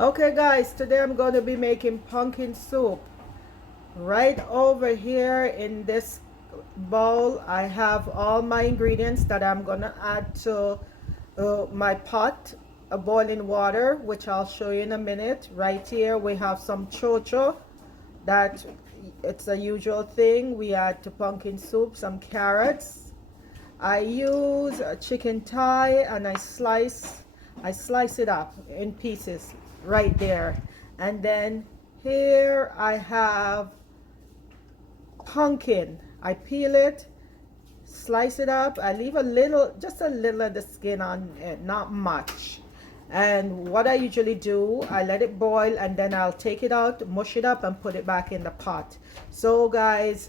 Okay guys, today I'm going to be making pumpkin soup. Right over here in this bowl I have all my ingredients that I'm going to add to my pot of boiling water, which I'll show you in a minute. Right here we have some chocho, that it's a usual thing we add to pumpkin soup. Some carrots. I use a chicken thigh and I slice it up in pieces right there. And then here I have pumpkin. I peel it, slice it up. I leave a little, just a little of the skin on it, not much. And what I usually do, I let it boil and then I'll take it out, mush it up and put it back in the pot. So guys,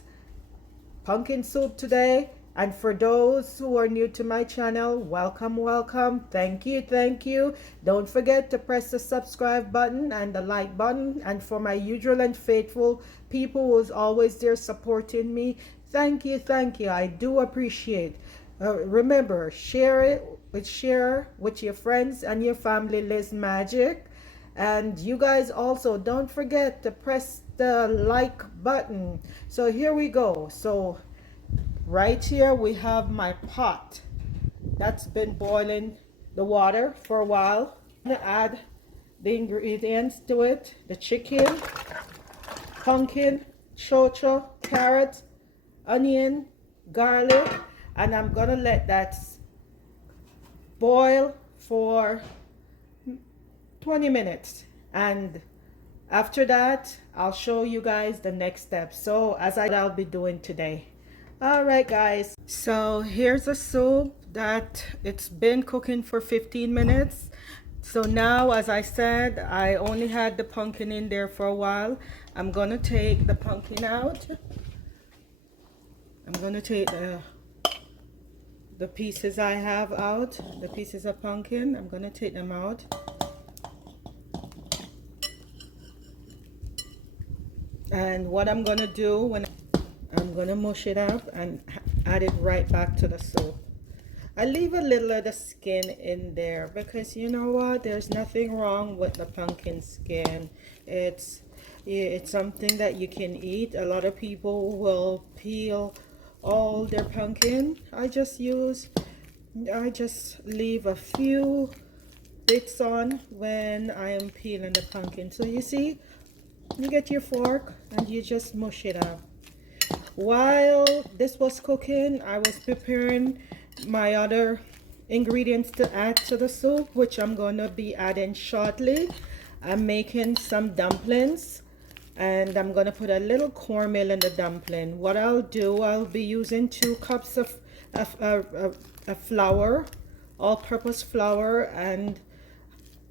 pumpkin soup today. And for those who are new to my channel, welcome. Thank you. Don't forget to press the subscribe button and the like button. And for my usual and faithful people who's always there supporting me, thank you. I do appreciate. Remember, share with your friends and your family. Liz Magic. And you guys also don't forget to press the like button. So here we go. So right here we have my pot that's been boiling the water for a while. I'm gonna add the ingredients to it: the chicken, pumpkin, chocho, carrot, onion, garlic, and I'm gonna let that boil for 20 minutes. And after that I'll show you guys the next step. So I'll be doing today. All right guys, so here's a soup that it's been cooking for 15 minutes. So now, as I said, I only had the pumpkin in there for a while. I'm gonna take the pumpkin out. I'm gonna take the pieces I have out, the pieces of pumpkin. I'm gonna take them out. And what I'm gonna do, when I'm gonna mush it up and add it right back to the soup. I leave a little of the skin in there because you know what, there's nothing wrong with the pumpkin skin. It's something that you can eat. A lot of people will peel all their pumpkin. I just leave a few bits on when I am peeling the pumpkin. So you see, you get your fork and you just mush it up. While this was cooking, I was preparing my other ingredients to add to the soup, which I'm going to be adding shortly. I'm making some dumplings and I'm going to put a little cornmeal in the dumpling. What I'll do, I'll be using 2 cups of flour, all-purpose flour, and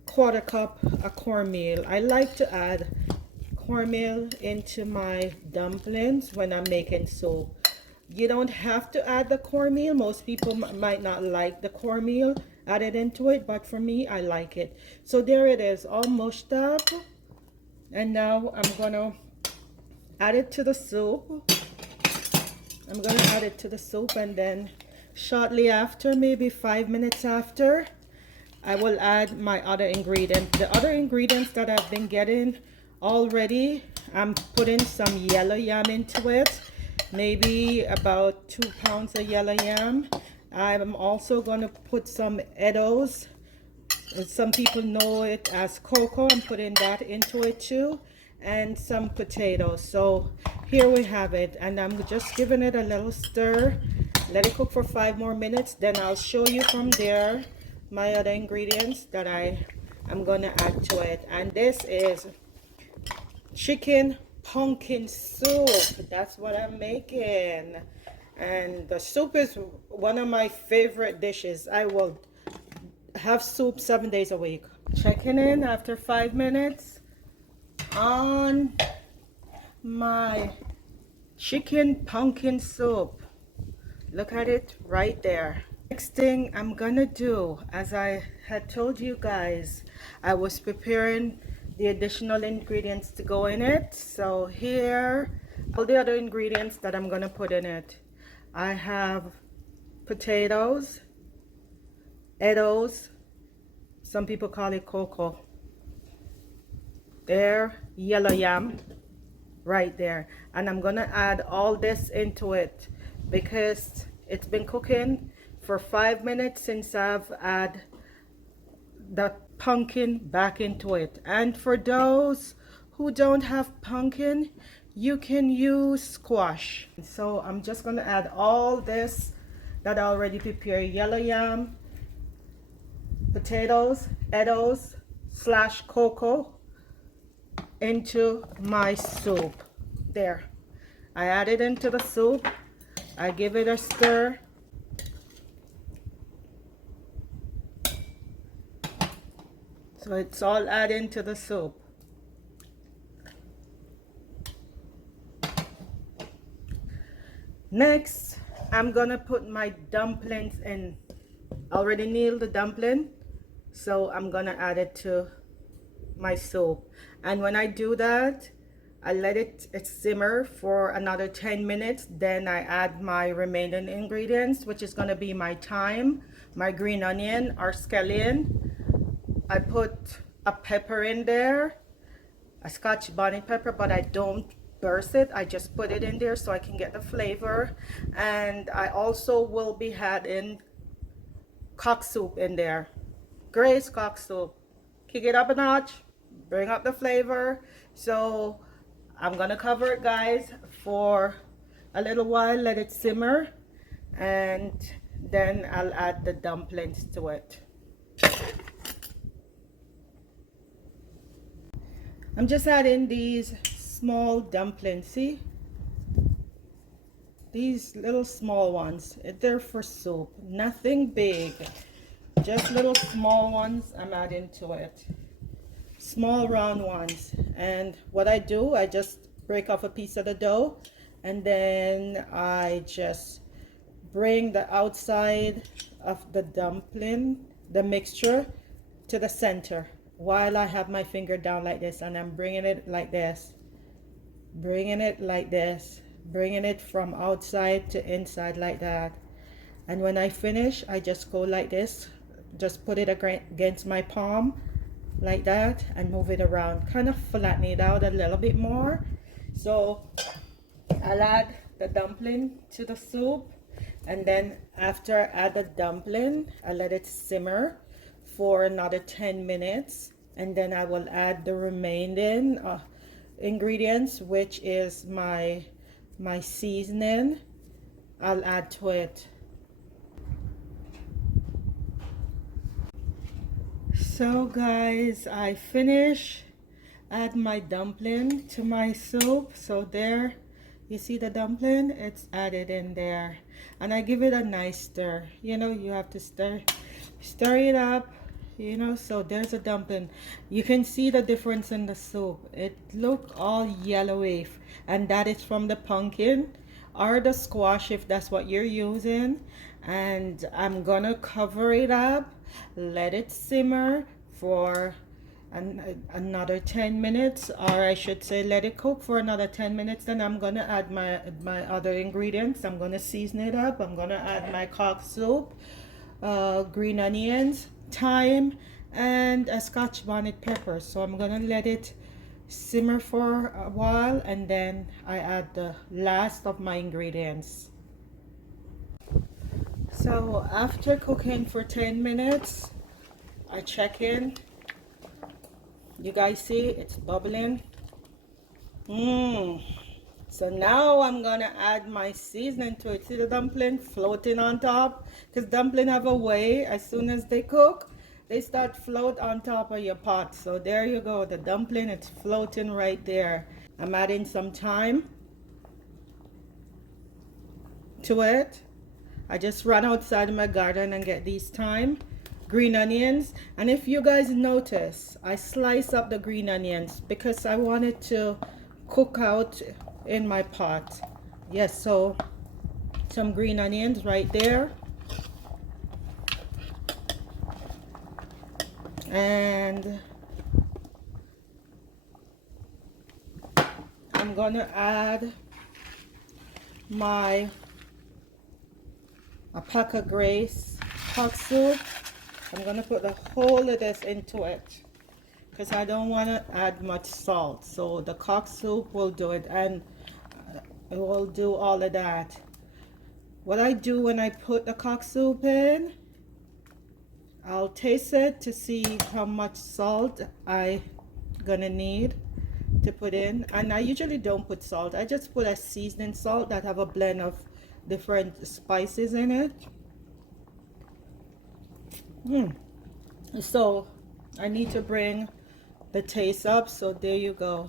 1/4 cup of cornmeal. I like to add cornmeal into my dumplings when I'm making soup. You don't have to add the cornmeal. Most people might not like the cornmeal added into it, but for me, I like it. So there it is, all mushed up. And now I'm gonna add it to the soup. I'm gonna add it to the soup, and then shortly after, maybe 5 minutes after, I will add my other ingredients. The other ingredients that I've been getting already, I'm putting some yellow yam into it, maybe about 2 pounds of yellow yam. I'm also going to put some eddoes. Some people know it as cocoa. I'm putting that into it too, and some potatoes. So here we have it, and I'm just giving it a little stir. Let it cook for 5 more minutes, then I'll show you from there my other ingredients that I'm going to add to it. And this is chicken pumpkin soup. That's what I'm making, and the soup is one of my favorite dishes. I will have soup 7 days a week. Checking in after 5 minutes on my chicken pumpkin soup. Look at it right there. Next thing I'm gonna do, as I had told you guys, I was preparing the additional ingredients to go in it. So here, all the other ingredients that I'm gonna put in it. I have potatoes, eddoes, some people call it cocoa, there, yellow yam right there, and I'm gonna add all this into it because it's been cooking for 5 minutes since I've add the pumpkin back into it. And for those who don't have pumpkin, you can use squash. So I'm just gonna add all this that I already prepared: yellow yam, potatoes, eddoes slash cocoa, into my soup. There, I add it into the soup. I give it a stir. So it's all added into the soup. Next, I'm gonna put my dumplings in. I already kneaded the dumpling, so I'm gonna add it to my soup. And when I do that, I let it simmer for another 10 minutes. Then I add my remaining ingredients, which is gonna be my thyme, my green onion or scallion. I put a pepper in there, a scotch bonnet pepper, but I don't burst it. I just put it in there so I can get the flavor. And I also will be adding cock soup in there. Grace cock soup. Kick it up a notch, bring up the flavor. So I'm gonna cover it, guys, for a little while, let it simmer, and then I'll add the dumplings to it. I'm just adding these small dumplings. See, these little small ones, they're for soup, nothing big, just little small ones. I'm adding to it, small round ones. And what I do, I just break off a piece of the dough, and then I just bring the outside of the dumpling, the mixture, to the center while I have my finger down like this, and I'm bringing it like this, bringing it like this, bringing it from outside to inside like that. And when I finish, I just go like this, just put it against my palm like that and move it around, kind of flatten it out a little bit more. So I'll add the dumpling to the soup, and then after I add the dumpling, I let it simmer for another 10 minutes, and then I will add the remaining ingredients, which is my seasoning. I'll add to it. So guys, I finish add my dumpling to my soup. So there, you see the dumpling, it's added in there, and I give it a nice stir. You know, you have to stir it up, you know. So there's a dumpling. You can see the difference in the soup. It look all yellowy, and that is from the pumpkin or the squash if that's what you're using. And I'm gonna cover it up, let it simmer for another 10 minutes, or I should say let it cook for another 10 minutes. Then I'm gonna add my other ingredients. I'm gonna season it up. I'm gonna add my cock soup, green onions, thyme, and a scotch bonnet pepper. So I'm gonna let it simmer for a while, and then I add the last of my ingredients. So after cooking for 10 minutes, I check in. You guys see it's bubbling. So now I'm gonna add my seasoning to it. See the dumpling floating on top? Because dumpling have a way, as soon as they cook, they start float on top of your pot. So there you go, the dumpling, it's floating right there. I'm adding some thyme to it. I just run outside my garden and get these thyme, green onions. And if you guys notice, I slice up the green onions because I want it to cook out in my pot. Yes, so some green onions right there. And I'm gonna add a pack of Grace hot soup. I'm gonna put the whole of this into it because I don't want to add much salt. So the cock soup will do it, and it will do all of that. What I do when I put the cock soup in, I'll taste it to see how much salt I gonna need to put in. And I usually don't put salt. I just put a seasoning salt that have a blend of different spices in it. So I need to bring the taste up, so there you go.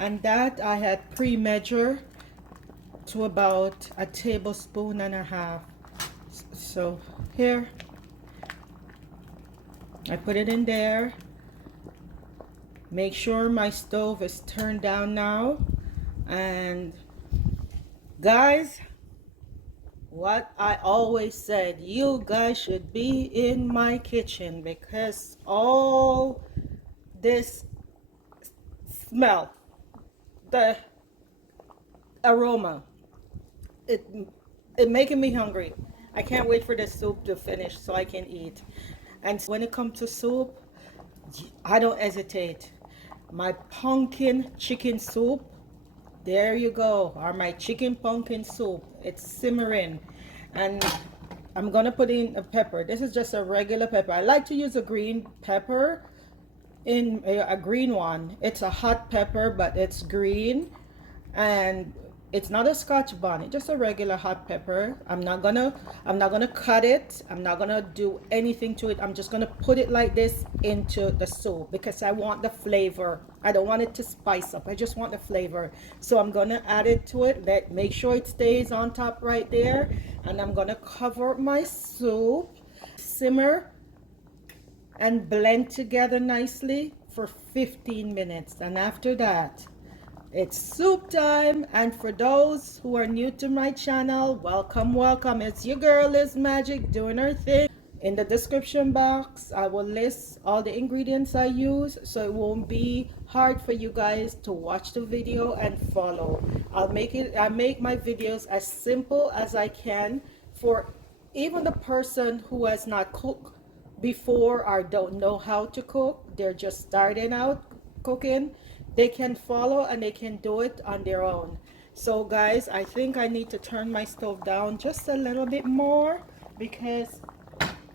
And that I had pre-measured to about a tablespoon and a half. So here, I put it in there. Make sure my stove is turned down now. And guys, what I always said, you guys should be in my kitchen, because all this smell, the aroma, it making me hungry. I can't wait for the soup to finish so I can eat. And when it comes to soup, I don't hesitate. My pumpkin chicken soup, there you go, or my chicken pumpkin soup. It's simmering, and I'm gonna put in a pepper. This is just a regular pepper. I like to use a green pepper, in a green one. It's a hot pepper, but it's green, and it's not a scotch bonnet, just a regular hot pepper. I'm not gonna cut it. I'm not gonna do anything to it. I'm just gonna put it like this into the soup, because I want the flavor. I don't want it to spice up. I just want the flavor. So I'm gonna add it to it. Make sure it stays on top right there, and I'm gonna cover my soup, simmer and blend together nicely for 15 minutes. And after that, it's soup time. And for those who are new to my channel, welcome, welcome. It's your girl Liz Magic doing her thing. In the description box, I will list all the ingredients I use, so it won't be hard for you guys to watch the video and follow. I make my videos as simple as I can for even the person who has not cooked before or don't know how to cook. They're just starting out cooking. They can follow and they can do it on their own. So guys, I think I need to turn my stove down just a little bit more, because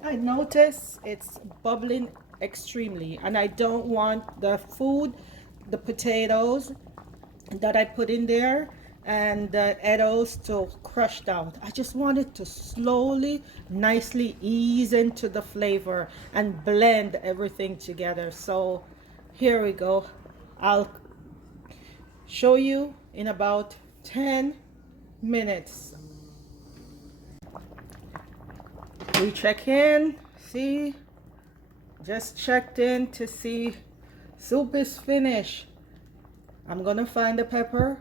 I notice it's bubbling extremely, and I don't want the food, the potatoes that I put in there and the eddoes to crush down. I just want it to slowly, nicely ease into the flavor and blend everything together. So here we go. I'll show you in about 10 minutes. We check in, see, just checked in to see soup is finished. I'm gonna find the pepper.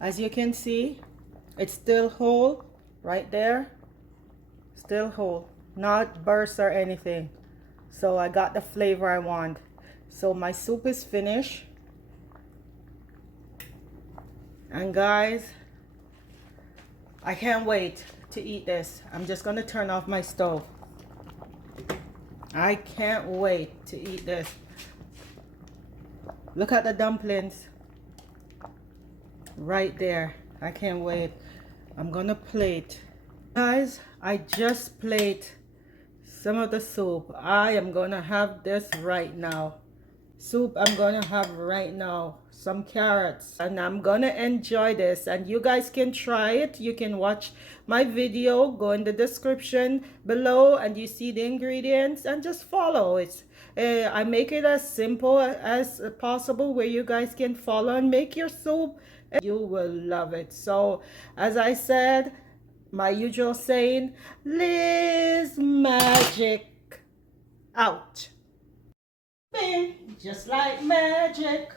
As you can see, it's still whole right there, still whole, not burst or anything. So I got the flavor I want. So my soup is finished. And guys, I can't wait to eat this. I'm just gonna turn off my stove. I can't wait to eat this. Look at the dumplings right there. I can't wait. I'm gonna plate. Guys, I just plate some of the soup. I am gonna have this right now. Soup I'm gonna have right now, some carrots, and I'm gonna enjoy this. And you guys can try it. You can watch my video, go in the description below, and you see the ingredients, and just follow it. I make it as simple as possible, where you guys can follow and make your soup, and you will love it. So as I said, my usual saying, Liz Magic out. Bing, just like magic.